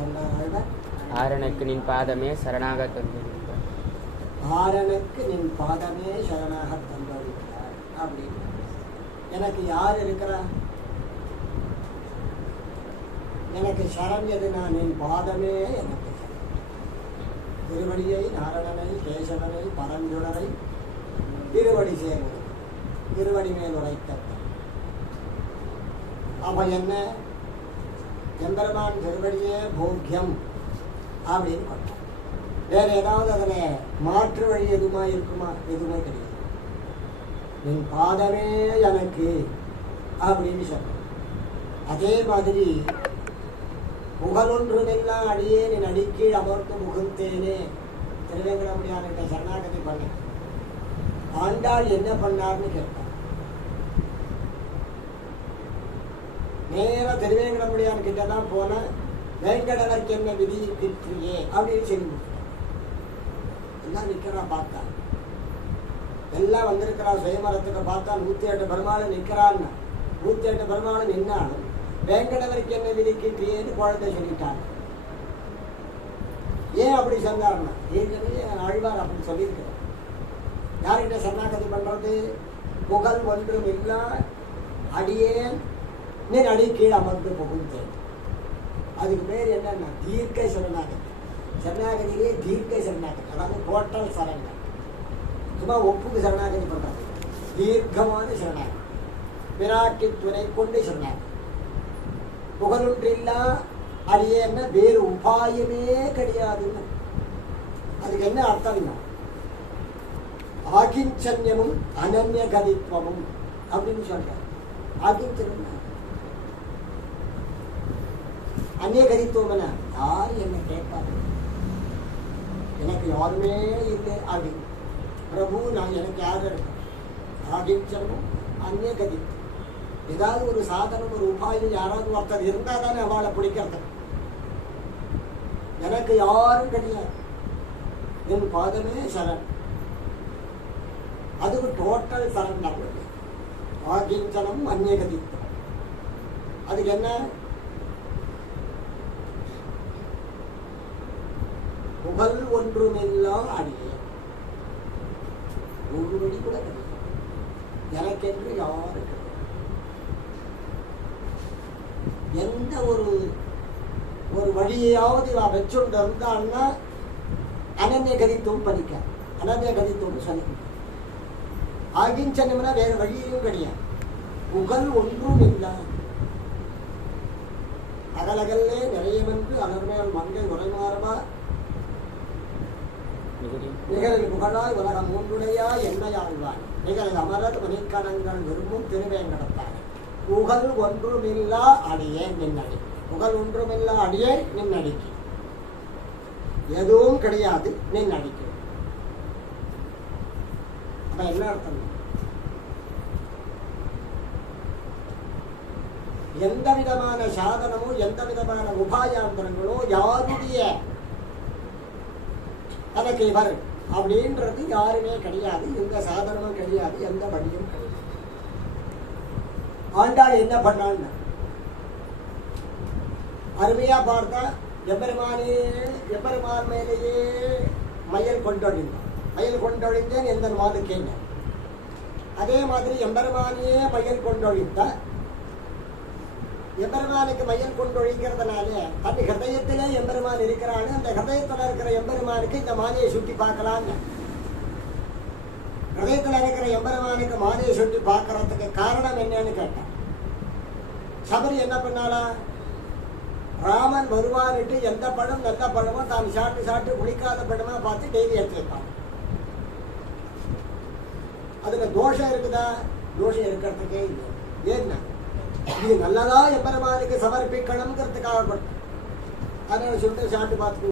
சொன்னார்கள். ஆரனுக்கு நின் பாதமே சரணாக தந்தொழித்தார். ஆரனுக்கு நின் பாதமே சரணாக தந்தொழித்தார் அப்படின்னு. எனக்கு யார் இருக்கிறா? எனக்கு சரண் எதுனா நின் பாதமே எனக்கு சரண். திருவடியை நாரணனை கேசவனை பரஞ்சுடரை திருவடி சேர்வது திருவடி மேல் உரைத்த. அப்ப என்ன? எம்பெருமான் திருவடியே போக்கியம் அப்படின்னு கொண்டார். வேற ஏதாவது அதுல மாற்று வழி எதுவுமா இருக்குமா? எதுவுமே கிடையாது. நின் பாதமே எனக்கு அப்படின்னு சொல்ற. அதே மாதிரி புகழொன்றுமெல்லாம் அடியே நின் அடிக்கீழ் அமர்ந்து முகுந்தேனே திருவேங்கடமுடியான்கிட்ட சரணாகதி பண்ண. ஆண்டாள் என்ன பண்ணார்னு கேட்டார். நேர திருவேங்கடமுடியான் கிட்ட தான் போன. வேங்கடவர்க்கு என்ன விதி கிட்டியே அப்படின்னு சொல்லி எல்லாம் நிக்கிறா. பார்த்தா எல்லாம் வந்திருக்கிறா. சுயமரத்துக்கு பார்த்தா 108 பெருமாள் நிற்கிறான்னு. 108 பெருமாள் நின்னாலும் வேங்கடவருக்கு என்ன விதி கிட்டியேன்னு குழந்தை சொல்லிட்டாங்க. ஏன் அப்படி சொன்னார்னா ஏற்கனவே ஆழ்வார் அப்படி சொல்லியிருக்கிறார். யார்கிட்ட சரணாகதி பண்றது? புகழ் ஒன்றும் இல்லா அடியேன் நீ அடி கீழ் அமர்ந்து புகுந்தேன். அதுக்கு பேர் என்னன்னா தீர்க்க சரணாகதி. சரணாகதியிலே தீர்க்க சரணாகதி, அதாவது டோட்டல் சரணாகதி. சும்மா ஒப்புக்கு சரணாகதி பண்றது. தீர்க்கமான சரணாகதி, பிராட்டி துணை கொண்டு சரணாகதி. புகழொன்றில்லா அடியேன்னா வேறு உபாயமே கிடையாதுன்னு. அதுக்கு என்ன அர்த்தம்னா ஆகிஞ்சன்யமும் அனன்ய கதித்வமும் அப்படின்னு சொல்றாரு. ஆகிஞ்சன்யம் அந்நிய கதித்துவம். யார் என்ன கேட்பாரு? எனக்கு யாருமே இல்லை அப்படின்னு. பிரபு நான் எனக்கு யாரும் இருக்கேன். ஆகிஞ்சனும் அந்நிய கதித்துவம். ஏதாவது ஒரு சாதனம் ஒரு உபாயம் யாராவது ஒருத்தர் இருந்தா தானே அவளை பிடிக்கிறது. எனக்கு யாரும் கிடையாது. என் பாதமே சரண். அதுக்கு டோட்டல் சரண். ஆகிஞ்சனம் அந்நிய கதித்துவம். அதுக்கு என்ன? புகழ் ஒன்றுமில்லா அடியே. ஒரு வழி கூட கிடையாது. எனக்கென்று யாரு கிடையாது. எந்த ஒரு வழியாவது வச்சுண்டு இருந்தான்னா அனன்ய கதித்துவம் படிக்க. அனன்ய கதித்துவம் சொல்லி ஆகிஞ்சனம்னா வேற வழியும் கிடையாது. புகழ் ஒன்றும் இல்லை. அகலகல்லே நிறையவென்று அலர்மேல் மங்கை உரைமாறுவா நிகழில் புகழாய் உலகம் மூன்றுடையா என்னையாழ்வாய் நிகழில் அமரர் மணிக்கணங்கள் விரும்பும் திருவேங்கடத்தாய். புகழ் ஒன்றுமில்லா அடியே நின்னடி. புகழ் ஒன்றுமில்லா அடியே நின்னடிக்கு. எதுவும் கிடையாது நின்னடிக்கு. அப்ப என்ன அர்த்தம்? எந்த விதமான சாதனமோ எந்த விதமான உபாயாந்தரங்களோ யாருடைய எனக்கு இவர் அப்படின்றது யாருமே கிடையாது. எந்த சாதனமும் கிடையாது. எந்த வழியும் கிடையாது. ஆண்டாள் என்ன பண்ணான்னு அருமையா பார்த்தா எம்பெருமான் மேலேயே மயல் கொண்டொழிந்தான். மயல் கொண்டொழிந்தேன் எந்த மாதுக்கேங்க. அதே மாதிரி எம்பெருமானையே மயல் கொண்டொழிந்த. எம்பெருமானுக்கு மயல் கொண்டொழிக்கிறதுனால தன் ஹிருதயத்திலே எம்பெருமான் இருக்கிறான்னு அந்த ஹிருதயத்தில் இருக்கிற எம்பெருமானுக்கு இந்த மாலையை சுட்டி பார்க்கலான்னு. ஹிருதயத்தில் இருக்கிற எம்பெருமானுக்கு மாலையை சுட்டி பார்க்கறதுக்கு காரணம் என்னன்னு கேட்டான். சபரி என்ன பண்ணாளா? ராமன் வருவான்ட்டு எந்த பழம் நல்ல பழமோ தான் சாப்பிட்டு குளிக்காத பழமா பார்த்து டெய்லி எடுத்து வைப்பான். அதுல தோஷம் இருக்குதா? தோஷம் இருக்கிறதுக்கே இல்லை. ஏன்னா இது நல்லதா எம்பெருமானுக்கு சமர்ப்பிக்கணுங்கிறதுக்காக அதனால சொல்லிட்டு சாப்பிட்டு பார்த்து